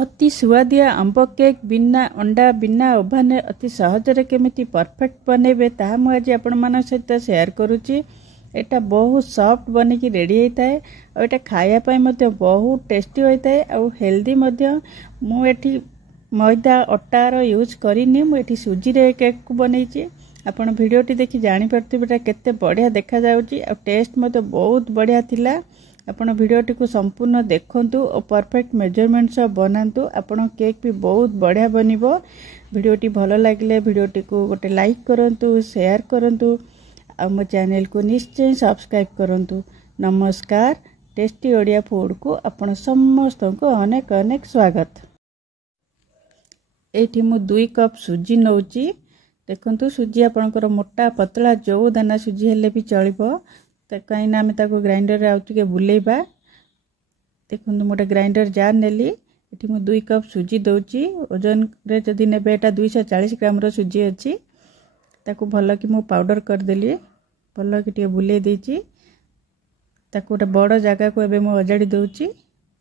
अति सुआदिया आंब केक बिना अंडा बिना ओभन अति सहजरे केमिति परफेक्ट बनैबे ताहा मु आज आपण मान सहित शेयर करूची। एटा बहुत सॉफ्ट बनिकी रेडी होता है और एटा खाया पाई मध्य बहुत टेस्टी होता है और हेल्दी मध्य। मु एठी मैदा अटार यूज करिनी, मु एठी सुजी रे केक को बनैची। आपण वीडियोटी देखि जानि परथिबे एटा केते बढ़िया देखा जाउची और टेस्ट मध्य बहुत बढ़िया थिला। आपण वीडियोटी को संपूर्ण देखंतु और परफेक्ट मेजरमेंट से बनातु। आपण केक भी बहुत बढ़िया बनिबो। वीडियोटी भलो लागले वीडियोटी को गोटे लाइक करंतु, शेयर करंतु और मो चैनल को निश्चय सब्सक्राइब करंतु। नमस्कार। टेस्टी ओडिया फूड को आपण समस्त को अनेक अनेक स्वागत। एठी मु 2 कप सुजी नौची। देखंतु सुजी आपनकर मोटा पतला जो दाना सुजी हेले भी चलिबो। कहीं ना आम ताको ग्राइंडर आउ टिके बुलेबा। देखो मोटे ग्राइंडर जार नेली। एठी मु 2 कप सुजी दउची। ओजन रे जदी नेबे एटा 240 ग्राम रो सुजी अछि। ताको भलो कि मु पाउडर कर देली। भलो कि टिके बुले देची। ताको गोटे बड़ जगह को एबे मु अजाडी दउची।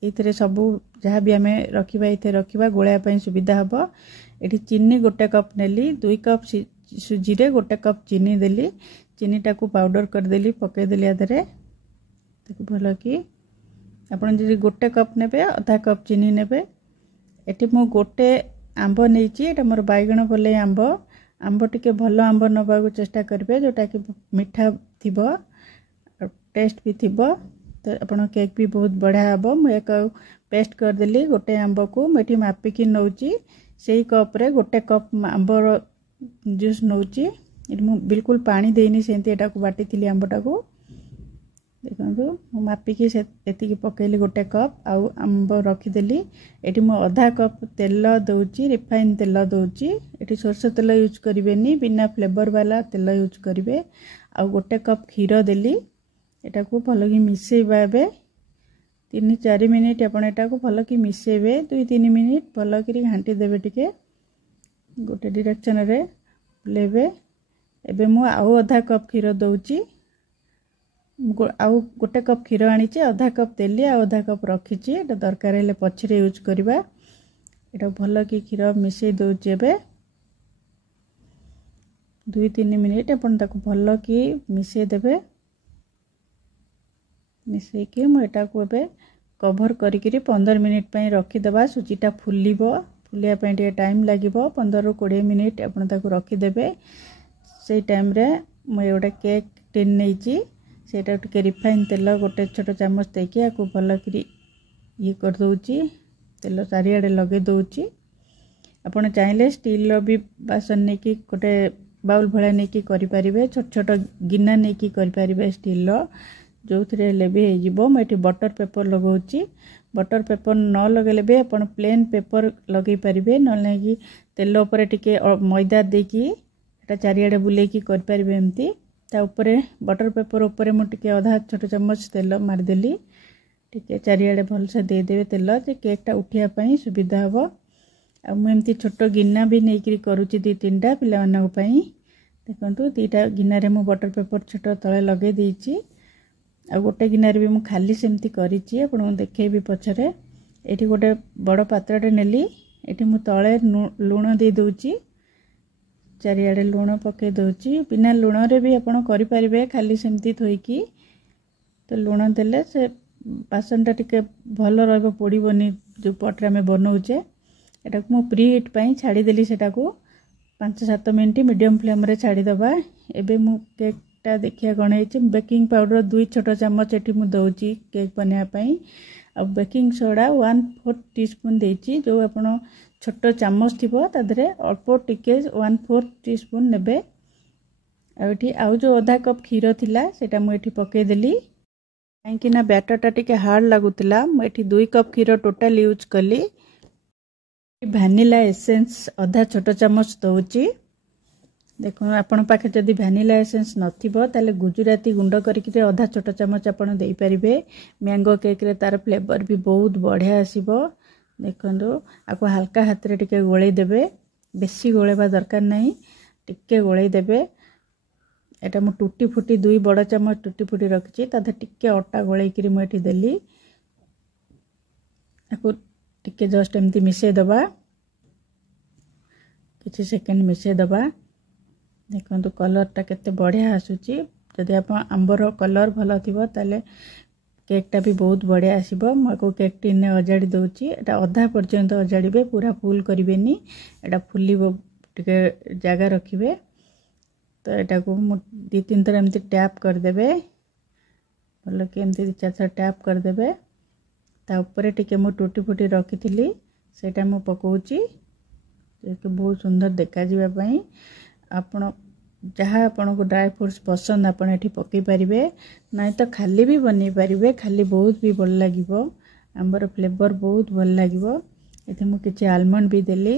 एथिरे सब जहाँ भी आमे रखिबा एथे रखिबा गोळया पई सुविधा हबो। एठी चीनी गोटे कप नेली। 2 कप सुजी रे गोटे कप चीनी देली। चीनी टाकू पाउडर कर देली, पके देली आधरे। ताकू भलो कि आपण जे गोटे कप नेबे आधा कप चीनी नेबे। एठी मु गोटे आंबो नेची। एटा मोर बाइगण बोले आंबो। आंबो टिके भलो आंबो नबा को चेष्टा करबे जोटा कि मीठा थिबो और टेस्ट भी थिबो। तो आपण केक भी बहुत बढ़िया हबो। मु एक पेस्ट कर देली गोटे आंबो को मेठी मापी कि नउची। सेही कप रे गोटे कप आंबो रो जूस नउची। मु बिल्कुल पानी देनी सेंती एटा को बाटी थिली आंबटा को। देखंतु मु मापी कि एतिकी पकेली गोटे कप आउ आंबो रखी देली। एटी मु आधा कप तेल दउची, रिफाइन तेल दउची। एटी सरस तेल यूज करिवेनी, बिना फ्लेवर वाला तेल यूज करिवे। आउ गोटे कप खीर देली। एटा को भलो कि मिसेइबा। एबे 3-4 मिनिट आपण एटा को भलो कि मिसेइबे। 2-3 मिनिट भलो कि घांटी देबे टिके गोटे डायरेक्शन रे लेबे। एबे मु आउ आधा कप खीर दउची। आउ गोटे कप खीर आनीचे, आधा कप देली आ आधा कप रखीची। एटा दरकार हेले पछरे यूज करबा। एटा भलो कि खीर मिसेइ दउची। एबे 2-3 मिनिट आपण ताको भलो कि मिसेइ देबे। मिसेइ कि मु एटा को एबे कवर करिकरी 15 मिनिट पई रखी देबा। सुजीटा फुलिबो। फुलिया पई टे टाइम लागिबो। 15-20 मिनिट आपण ताको रखी देबे। से टाइम रे मु एटा केक टिन नेची। सेटा टिके रिफाइन तेल गोटे छोट चामच देकी आको भलो करी ये कर दउची। तेल चारियाडे लगे दउची। आपण चाहिले स्टील रो भी बासन नेकी गोटे बाउल भळा नेकी करि परिबे। छोट छोट गिन्ना नेकी करि परिबे स्टील रो। जो थरे ले भी हे जिवो। म एठी बटर पेपर लगाउची। बटर पेपर न लगेले बे आपण प्लेन पेपर लगे परिबे। न लागि तेल ऊपर टिके मैदा देकी एटा चारियाडे बुले की कर परिबे। एमती ता ऊपर बटर पेपर ऊपर मु टिके आधा छोट चम्मच तेल मार देली। टिके चारियाडे भल से दे देबे तेल जे केक टा उठिया पई सुविधा हबो। आ मु एमती छोट गिन्ना भी नेकी करूची 2-3टा पिला मानक पई। देखंतु 2टा गिन्ना रे मु बटर पेपर छोट तळे लगे देइची। आ गोटे गिन्ना रे भी मु खाली सेमती करिची। आपण देखैबी पछरे। एठी गोटे बड़ पात्रटे नेली। एठी मु तळे लूण दे दउची। चारियाडे लूण पके दउची। बिना लूण रे भी आपण करि परिबे खाली सेमती थोइकी। तो लूण देले से बासन टा टिके भलो रहबो, पोड़ीबनी जो पटरे में बनौचे। एटा को मु प्री हीट पई छाडी देली। सेटा को 5-7 मिनिट मीडियम फ्लेम रे छाडी दबा। एबे मु केक टा देखिया गणैची। बेकिंग पाउडर 2 छोट चम्मच एठी मु दउची केक बनिया पई। आ बेकिंग सोडा 1/4 टीस्पून देची। जो आपण छोट चामच थिबो तादरे अल्प टिके 1/4 टीस्पून नेबे। आउठी आउ जो आधा कप खीर थिला सेटा मु एठी पके देली। काहेकि ना बैटर टा टिके हार्ड लागुतिला। मु एठी 2 कप खीर टोटल यूज कली। वैनिला एसेंस आधा छोट चामच दउची। देखो आपण पाखे जदी वैनिला एसेंस नथिबो ताले गुजराती गुंड करिके आधा छोट चामच आपण देई परिबे। मैंगो केक रे तार फ्लेवर भी बहुत बढ़िया आसीबो। देखंदो आको हल्का हाथ रे टिके गोळै देबे। बेसी गोळैबा दरकार नाही। टिके गोळै देबे। एटा मु टूटी फुटी 2 बड़ चम्मच टूटी फुटी रखिची। तादे टिके अटा गोळै करी मु एठी देली। आको टिके जस्ट एमती मिसई दबा किछि सेकेंड मिसई दबा देखंतु कलरटा केते बढ़िया आसुची जदि आप आंबर कलर भल थिबो ताले केकटा भी बहुत बढ़िया आसीबो मको केक टिन अजाड़ी दउची एटा अधा पर्यंत अजाड़िबे पूरा फुल करिवेनी एटा फुलिबो टिके जगह रखिबे तो एटा को 2-3 थर एमती टैप कर देबे भल के एमती 2-4 थर टैप कर देबे ता ऊपर टिके मो टूटी फुटी रखिथिली सेटा मो पकोउची जे बहुत सुंदर देखा जिबा पई आपण जहाँ आपन को ड्राई फ्रूट्स पसंद आपन एठी पकई पारिबे नहीं तो खाली भी बनै पारिबे खाली बहुत भी भल लागिबो आंबर फ्लेवर बहुत भल लागिबो एथे मु किछि आलमंड भी देली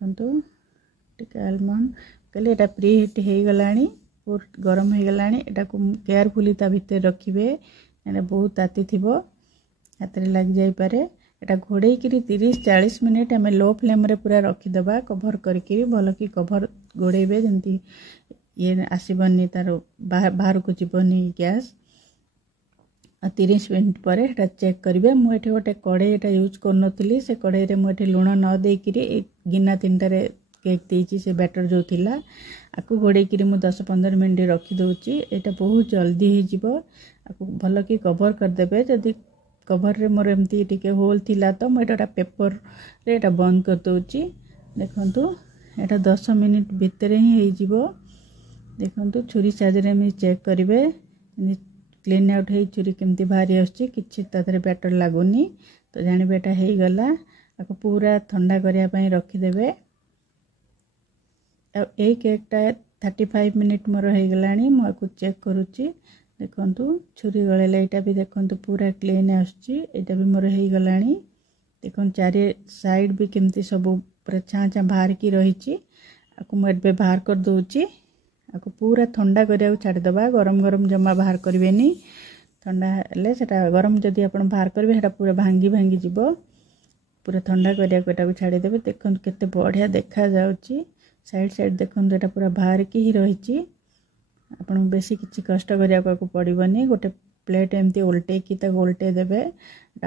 कंतु टिके आलमंड कले एटा प्री हीट हे गलानी और गरम हे गलानी एटा को केयरफुली ता भीतर रखिबे एने बहुत ताती थिबो हाथ रे लाग जाई पारे एटा घोड़े किरी 30-40 मिनिट हमें लो फ्लेम रे पूरा रखी दबा कवर करके भल की कवर घोड़ेबे जंती ये आसीबनी तार बाहर को जीवनी गैस 30 मिनिट पर एटा चेक करिवे मु एठी गोटे कड़े एटा यूज करनथली से कड़े रे मु एठी लूण न दे किरी एक गिना 3टा रे केक देइची से बैटर जो थिला आकु घोड़े किरी मु 10-15 मिनिट रखी दउची एटा बहुत जल्दी ही जीवो आकु भल की कवर कर देबे जदी कवर रे मोर एमती टिके होल थिला तो मु एटा पेपर रे एटा बंद कर दउची देखंतु एटा 10 मिनिट भीतर ही हे जीवो देखंतु छुरी साइज रे मी चेक करिवे क्लीन आउट हे छुरी केमती भारी आछी किछि ताथरे बैटर लागोनी तो जानिबे एटा हे गला आको पूरा ठंडा करिया पई रखी देबे ए केकटा 35 मिनिट मोर हे गलानी मु आको चेक करूची देखंतु छुरी गलेला एटा भी देखंतु पूरा क्लीन आछी एटा भी मोर हे गलानी देखन चारे साइड भी केमती सब पूरा छाछा बाहर की रहिची आको मु एबे बाहर कर दोची आको पूरा ठंडा करिया छाड़ दबा गरम गरम जमा बाहर करबेनी ठंडा ले सेटा गरम जदी आपण बाहर करबे सेटा पूरा भांगी भांगी जिवो पूरा ठंडा करिया कोटा को छाड़ी देबे देखन केते बढ़िया देखा जाउची साइड साइड देखन एटा पूरा बाहर की ही रहिची आपण बेसी किछि कष्ट करिया को पड़िबनी गोटे प्लेट एमती उल्टे की तक उल्टे देबे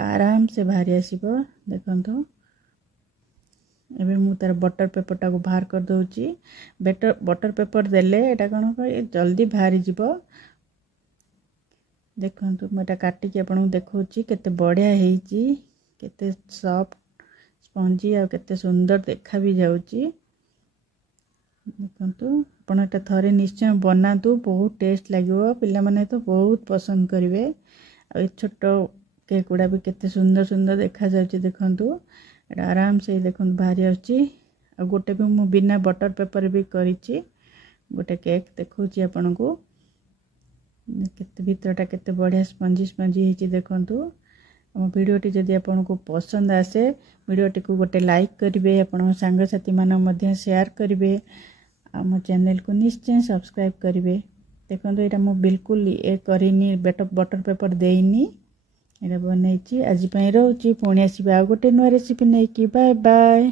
आराम से बाहरी आसीबो देखंतु एबे मु तार बटर पेपर टा को बाहर कर दोची बटर पेपर देले एटा कोन जल्दी बाहरी जिवो देखंतु मटा काटी के आपण देखौची केते बढ़िया हेची केते सॉफ्ट स्पंजी आ केते सुंदर देखा भी जाउची देखंतु आपण एटा थरे निश्चय बनातु बहुत टेस्ट लागिवो पिल्ला माने तो बहुत पसंद करिवे आ छोटो केक उडा भी केते सुंदर सुंदर देखा जाउची देखंतु एटा आराम से देखंतु बाहरी आउची आ गोटे भी मु बिना बटर पेपर भी करिची गोटे केक देखौची आपण को केते भीतरटा केते बढ़िया स्पंजी स्पंजी हेची देखंतु हम वीडियोटी जदि आपण को पसंद आसे वीडियोटी को गोटे लाइक करिवे आपण संग साथी मान मध्ये शेयर करिवे आम चैनल को निश्चय सब्सक्राइब करिवे देखंतु एटा मो बिल्कुल ए करिनी बटर पेपर देइनी एटा बनैची आज पई रहउची पुणी आसीबा गोटे नुवा रेसिपी नै की बाय बाय।